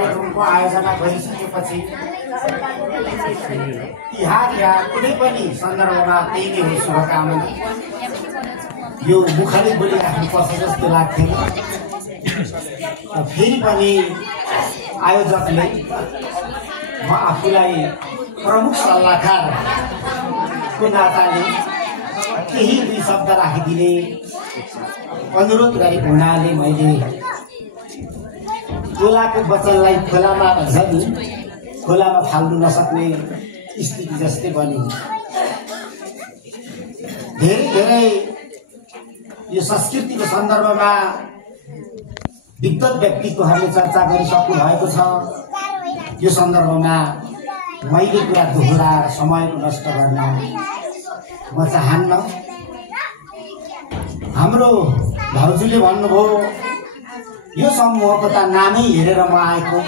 कार्यक्रमको आयोजना गरिसकेपछि तिहार या कुनै पनि सन्दर्भमा त्यही नै हो शुभकामना। यो मुखले बोलिराख्नुपर्छ जस्तो लाग्थ्यो। फेरि पनि आयोजकले म आफूलाई प्रमुख सल्लाहकारको नाताले केही दुई शब्द राखिदिने अनुरोध गरेको हुनाले मैले टोलाको वचनलाई खोलामा भन्छ नि, खोलामा फाल्नु नसक्ने स्थिति जस्तै बन्यो। धेरै धेरै यो संस्कृतिको सन्दर्भमा विद्वत व्यक्तित्वहरूले चर्चा गरिसक्नु भएको छ। यो सन्दर्भमा मैले कुरा दोहोऱ्याएर समयको नष्ट गर्न म चाहन्न। हाम्रो भाउजूले भन्नुभयो यो समूहको त नामै हेरेर म आएको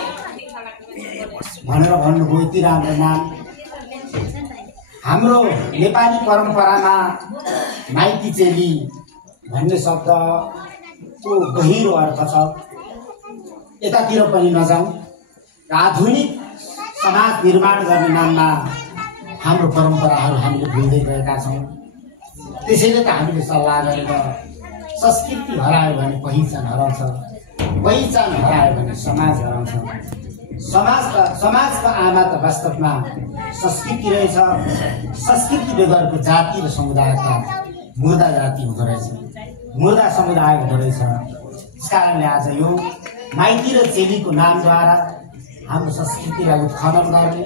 भनेर भन्नुभयो। यति राम्रो नाम। हाम्रो नेपाली परम्परामा माइती चेली भन्ने शब्दको गहिरो अर्थ छ। यतातिर पनि नजाउँ। आधुनिक समाज निर्माण गर्ने नाममा हाम्रो परम्पराहरू हामीले भुल्दै गएका छौँ। त्यसैले त हामीले सल्लाह गरेर संस्कृति हरायो भने पहिचान हराउँछ, पहिचान हरायो भने समाज हराउँछ। समाजको आमा त वास्तवमा संस्कृति रहेछ। संस्कृति बेगरको जाति र समुदायका मुर्दा जाति हुँदो रहेछ, मुर्दा समुदाय हुँदो रहेछ। त्यस कारणले आज यो माइती र चेलीको नामद्वारा हाम्रो संस्कृतिलाई उत्खनन गर्ने,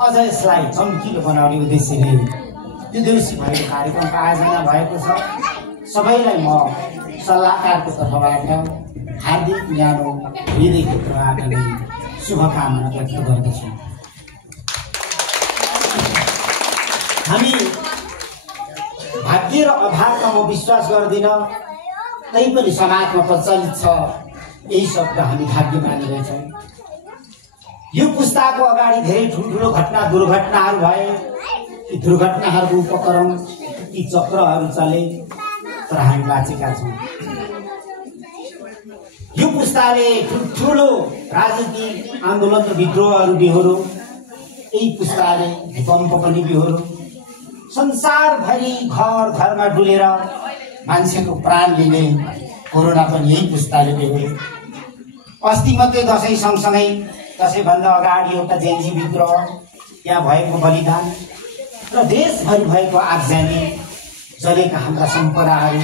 अझ यसलाई चम्किलो बनाउने उद्देश्यले यो देउसी भएको कार्यक्रमको आयोजना भएको छ। सबैलाई म सल्लाहकारको तर्फबाट हार्दिक न्यानो हृदयभित्रबाट नै शुभकामना व्यक्त गर्दछु। हामी भाग्य र अभावमा म विश्वास गर्दिनँ, तैपनि समाजमा प्रचलित छ यही शब्द हामी भाग्य मानिरहेछौँ। यो पुस्ताको अगाडि धेरै ठुल्ठुलो घटना दुर्घटनाहरू भए। ती दुर्घटनाहरूको उपकरण, ती चक्रहरू चले, तर हामी बाँचेका छौँ। यो पुस्ताले ठुल्ठुलो राजनीतिक आन्दोलन र विद्रोहहरू बिहोरो। यही पुस्ताले भूकम्प पनि बिहोरो। संसारभरि घर घरमा डुलेर मान्छेको प्राण लिने कोरोना पनि यही पुस्ताले बिहोरो। अस्ति मात्रै दसैँ सँगसँगै, दसैँभन्दा अगाडि एउटा जेन्जी विद्रोह, त्यहाँ भएको बलिदान र देशभरि भएको आगजनी, जलेका हाम्रा सम्पदाहरू,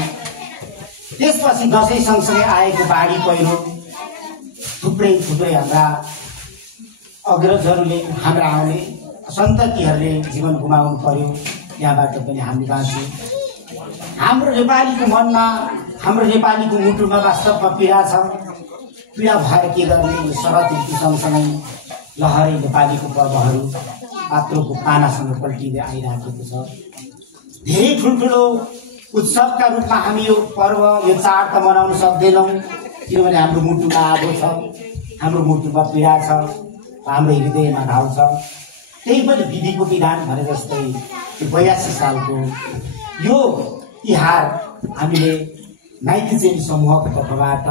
त्यसपछि दसैँ सँगसँगै आएको बाढी पहिरो, थुप्रै हाम्रा अग्रजहरूले, हाम्रा आउने सन्ततिहरूले जीवन गुमाउनु पर्यो। यहाँबाट पनि हामी बाँच्यौँ। हाम्रो नेपालीको मनमा, हाम्रो नेपालीको मुटुमा वास्तवमा पीडा छ। पीडा भएर के गर्ने? शरद ऋतु सँगसँगै लहरै नेपालीको पर्वहरू पात्रोको पानासँग पल्टिँदै आइराखेको छ। धेरै ठुल्ठुलो उत्सवका रूपमा हामी यो पर्व, यो चाड त मनाउन सक्दैनौँ, किनभने हाम्रो मुटुमा आगो छ, हाम्रो मुटुमा पीडा छ, हाम्रो हृदयमा घाउ छ। त्यही पनि विधिको विधान भने जस्तै 82 सालको यो तिहार हामीले माइती चेली समूहको तर्फबाट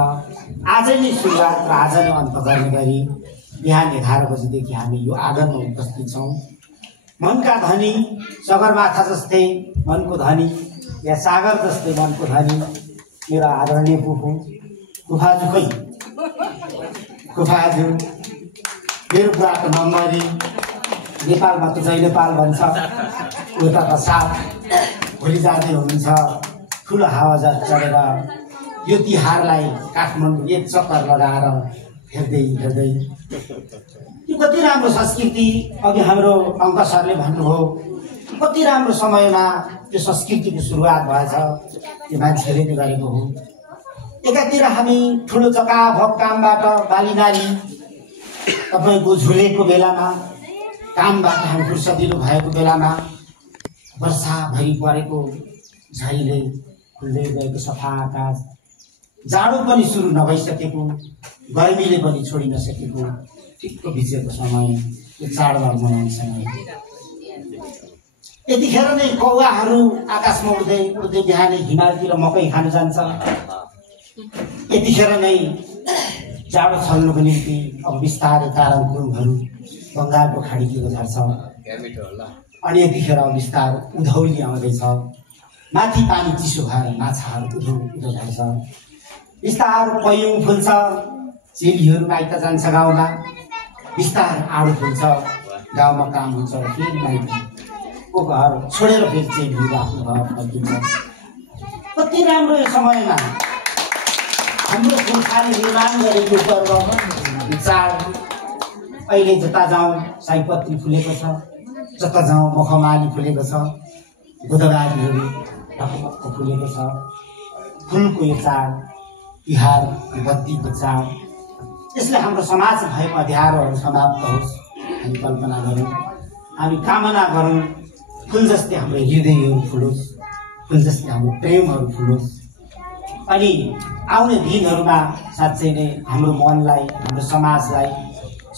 आजै नै सुरुवात र आज नै अन्त गर्ने गरी बिहान 11 बजीदेखि हामी यो आँगनमा उपस्थित छौँ। मनका धनी, सगरमाथा जस्तै मनको धनी या सागर जस्तै मनको धनी मेरा आदरणीय फुफाजु खै फुफाजु, मेरो बुवाको नम्बरी, नेपालमा त जय नेपाल भन्छ, उता त साथ भोलि जाँदै हुनुहुन्छ। ठुलो हावाजहाज चढेर यो तिहारलाई काठमाडौँ एक चक्कर लगाएर हेर्दै यो कति राम्रो संस्कृति। अघि हाम्रो अङ्क सरले भन्नुभयो कति राम्रो समयमा यो संस्कृतिको सुरुवात भएछ, त्यो मान्छेले गरेको हो। एकातिर हामी ठुलो चकाभक कामबाट बाली नाली तपाईँको झुलेको बेलामा, कामबाट हामी फुर्सदिलो भएको बेलामा, वर्षाभरि परेको झरीले खुल्दै गएको सफा आकाश, जाडो पनि सुरु नभइसकेको, गर्मीले पनि छोडी नसकेको ठिक्क बिचेको समय, यो चाडबाड मनाउने समय। यतिखेर नै कौवाहरू आकाशमा उड्दै बिहानै हिमालतिर मकै खान जान्छ। यतिखेर नै जाडो छल्नुको निम्ति अब बिस्तारै ताराकुरुङहरू बङ्गालको खाडीतिर झर्छ अनि यतिखेर बिस्तार उधौली आउँदैछ माथि पानी चिसो भएर माछाहरू उधो झर्छ बिस्तार पयुङ फुल्छ चेलीहरू माइत जान्छ गाउँमा बिस्तार आडो फुल्छ गाउँमा काम हुन्छ फेरि माइतीको घर छोडेर फेरि चेलीहरू आफ्नो घर फर्किन्छ कति राम्रो यो समयमा हाम्रो पुर्खाले निर्माण गरेको पर्व चाड अहिले जता जाउँ सयपत्री फुलेको छ जता जाउँ मखमाली फुलेको छ गोदावरीहरू ढकमक्क फुलेको छ फुलको यो चाड तिहार बत्तीको चाड यसले हाम्रो समाज भएको अध्यारोहरू समाप्त होस् हामी कल्पना गरौँ हामी कामना गरौँ फुल जस्तै हाम्रो हृदयहरू फुलोस् फुल जस्तै हाम्रो प्रेमहरू फुलोस् अनि आउने दिनहरूमा साँच्चै नै हाम्रो मनलाई हाम्रो समाजलाई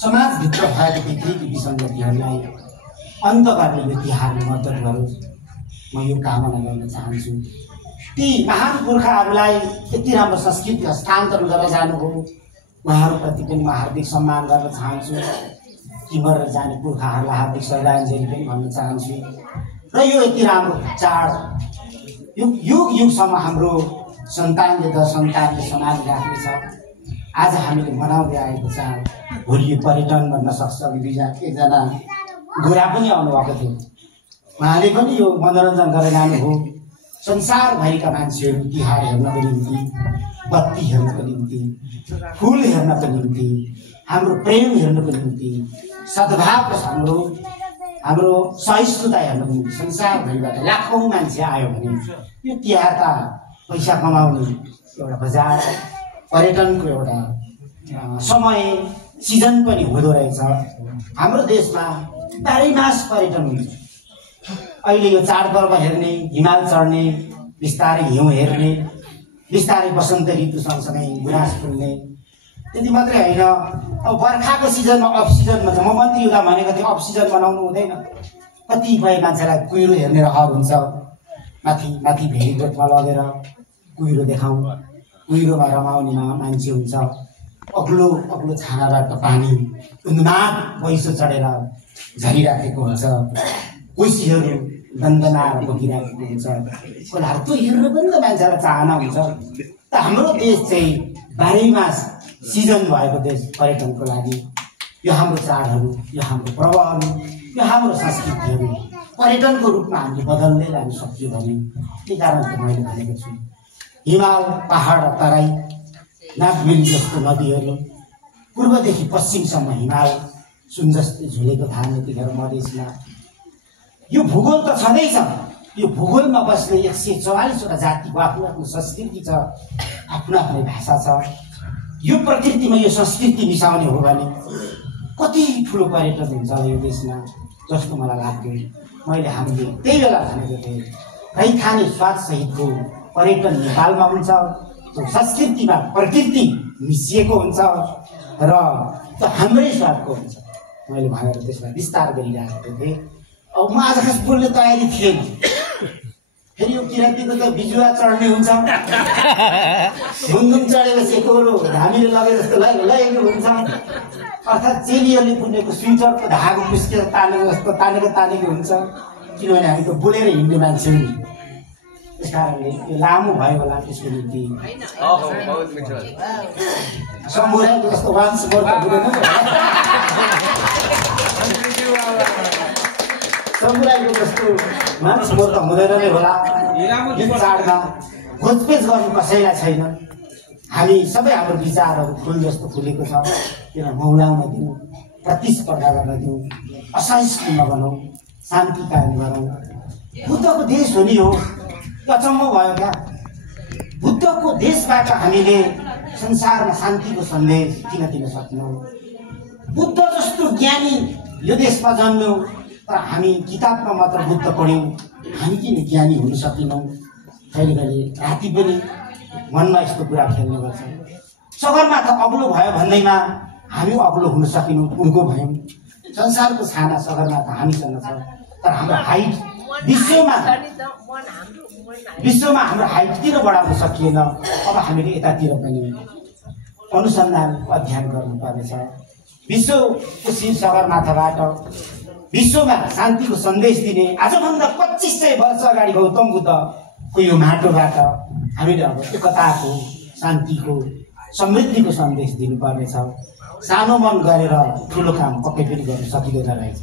समाजभित्र भएको विकृति विसङ्गतिहरूलाई अन्त गर्ने यो तिहारले मद्दत गरोस् म यो कामना गर्न चाहन्छु ती महान पुर्खाहरूलाई यति राम्रो संस्कृति हस्तान्तरण गरेर जानुभयो उहाँहरूप्रति पनि म हार्दिक सम्मान गर्न चाहन्छु कि मरेर जाने पुर्खाहरूलाई हार्दिक श्रद्धाञ्जली पनि भन्न चाहन्छु र यो यति राम्रो चाड युग युगसम्म हाम्रो सन्तानले दसन्तानले सम्हालिराख्नेछ आज हामीले मनाउँदै आएको चाड भोलि यो पर्यटन भन्न सक्छ एकजना गोरा पनि आउनुभएको थियो उहाँले पनि यो मनोरञ्जन गरेर जानुभयो संसारभरिका मान्छेहरू तिहार हेर्नको निम्ति बत्ती हेर्नको निम्ति फुल हेर्नको निम्ति हाम्रो प्रेम हेर्नको निम्ति सद्भाव हाम्रो सहिष्णुता हेर्नको निम्ति संसारभरिबाट लाखौँ मान्छे आयो भने यो तिहार त पैसा कमाउने एउटा बजार पर्यटनको एउटा समय सिजन पनि हुँदो रहेछ हाम्रो देशमा बाह्रैमास पर्यटन हुन्छ अहिले यो चाडपर्व हेर्ने हिमाल चढ्ने बिस्तारै हिउँ हेर्ने बिस्तारै बसन्त ऋतु सँगसँगै गुराँस फुल्ने त्यति मात्रै होइन अब बर्खाको सिजनमा अफ सिजनमा म मन्त्री हुँदा भनेको थिएँ अफ सिजन बनाउनु हुँदैन कतिपय मान्छेलाई कुहिरो हेर्ने रहर हुन्छ माथि माथि भेरीगोठमा लगेर कुहिरो देखाउँ कुहिरोमा रमाउने मान्छे हुन्छ अग्लो अग्लो छानाबाट पानी उन्माद पैसो चढेर झरिराखेको हुन्छ कोसीहरू दन्दनाएर बगिरहेको हुन्छ खोलाहरू त्यो हेर्नु पनि त मान्छेलाई चाहना हुन्छ त हाम्रो देश चाहिँ बाह्रैमास सिजन भएको देश पर्यटनको लागि यो हाम्रो चाडहरू यो हाम्रो पर्वहरू यो हाम्रो संस्कृतिहरू पर्यटनको रूपमा हामीले बदल्दै लान सक्यो भने त्यही कारण मैले भनेको छु हिमाल पहाड तराई नागबेली जस्तो नदीहरू पूर्वदेखि पश्चिमसम्म हिमाल सुन जस्तै झुलेको धान यतिखेर मधेसमा यो भूगोल त छँदैछ यो भूगोलमा बस्ने 144वटा जातिको आफ्नो आफ्नो संस्कृति छ आफ्नो आफ्नै भाषा छ यो प्रकृतिमा यो संस्कृति मिसाउने हो भने कति ठुलो पर्यटन हुन्छ यो देशमा जस्तो मलाई लाग्यो मैले हामीले त्यही बेला भनेको थिएँ रैथाने स्वाद सहितको पर्यटन नेपालमा हुन्छ त्यो संस्कृतिमा प्रकृति मिसिएको हुन्छ र त्यो हाम्रै स्वादको हुन्छ मैले भनेर त्यसलाई विस्तार गरिरहेको थिएँ अब म आज खास बोल्ने तयारी थिएन फेरि यो किराँतीको त बिजुवा चढ्ने हुन्छ घुमघुम चढेपछि एकोरो हामीले लगे जस्तो लगेको हुन्छ अर्थात् चेलीहरूले बुनेको स्वेटरको धागो पुस्केर तानेको जस्तो तानेको हुन्छ किनभने हामी त बोलेर हिँड्ने मान्छे हो नि त्यस कारणले यो लामो भयो होला त्यसको निम्ति सम्बुराईको जस्तो वान्स मोर त बुझेन समुदायको जस्तो मानिस मोर त हुँदैन नै होला यो चाडमा खोजपेज गर्नु कसैलाई छैन हामी सबै हाम्रो विचारहरू फुल जस्तो फुलेको छ किन मौलाउन दिउँ प्रतिस्पर्धा गर्न दिउँ असहिष्णु नबनौँ शान्ति कायम गरौँ बुद्धको देश हो नि हो अचम्म भयो क्या बुद्धको देशबाट हामीले संसारमा शान्तिको सन्देश किन दिन सक्छौँ बुद्ध जस्तो ज्ञानी यो देशमा जन्म्यौँ तर हामी किताबमा मात्र बुद्ध पढ्यौँ हामी किन ज्ञानी हुन सकेनौँ कहिले कहिले राति पनि मनमा यस्तो कुरा खेल्ने गर्छ सगरमाथा अग्लो भयो भन्दैमा हामी अग्लो हुन सकेनौँ उनको भयौँ संसारको छाना सगरमाथा हामीसँग छ तर हाम्रो हाइट विश्वमा हाम्रो हाइट किन बढाउन सकिएन अब हामीले यतातिर पनि अनुसन्धान अध्ययन गर्नुपर्नेछ। विश्वको शिर सगरमाथाबाट विश्वमा शान्तिको सन्देश दिने आजभन्दा 2500 वर्ष अगाडि गौतम बुद्धको यो माटोबाट हामीले अब एकताको, शान्तिको, समृद्धिको सन्देश दिनुपर्नेछ। सानो मन गरेर ठुलो काम पक्कै पनि गर्न सकिँदैन रहेछ।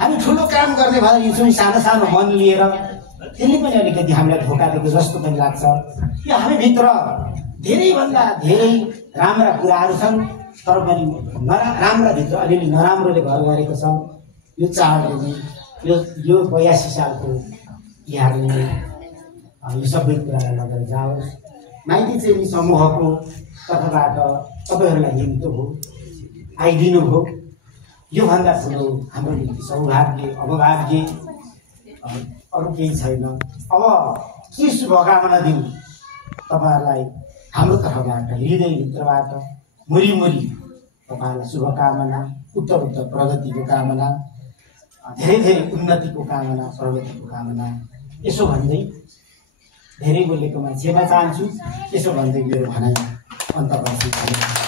हामी ठुलो काम गर्ने भएर हिँड्छौँ सानो सानो मन लिएर, त्यसले पनि अलिकति हामीलाई धोका दिएको जस्तो पनि लाग्छ। यो हामीभित्र धेरैभन्दा धेरै राम्रा कुराहरू छन्, तर पनि राम्राभित्र अलिअलि नराम्रोले घर गरेको छ। यो चाडले यो 82 सालको तिहारले यो सबै कुरालाई लगेर जाओस्। माइती चाहिँ समूहको तर्फबाट तपाईँहरूलाई निम्तो हो, आइदिनु हो। योभन्दा ठुलो हाम्रो निम्ति सौभाग्य, अवभाग्य अरू केही छैन। अब के शुभकामना दिउँ तपाईँहरूलाई हाम्रो तर्फबाट, हृदयभित्रबाट मुरी तपाईँहरूलाई शुभकामना, उत्तर प्रगतिको कामना, धेरै धेरै उन्नतिको कामना, प्रगतिको कामना। यसो भन्दै धेरै बोलेकोमा क्षमा चाहन्छु। यसो भन्दै मेरो भनाइ अन्त गर्छु।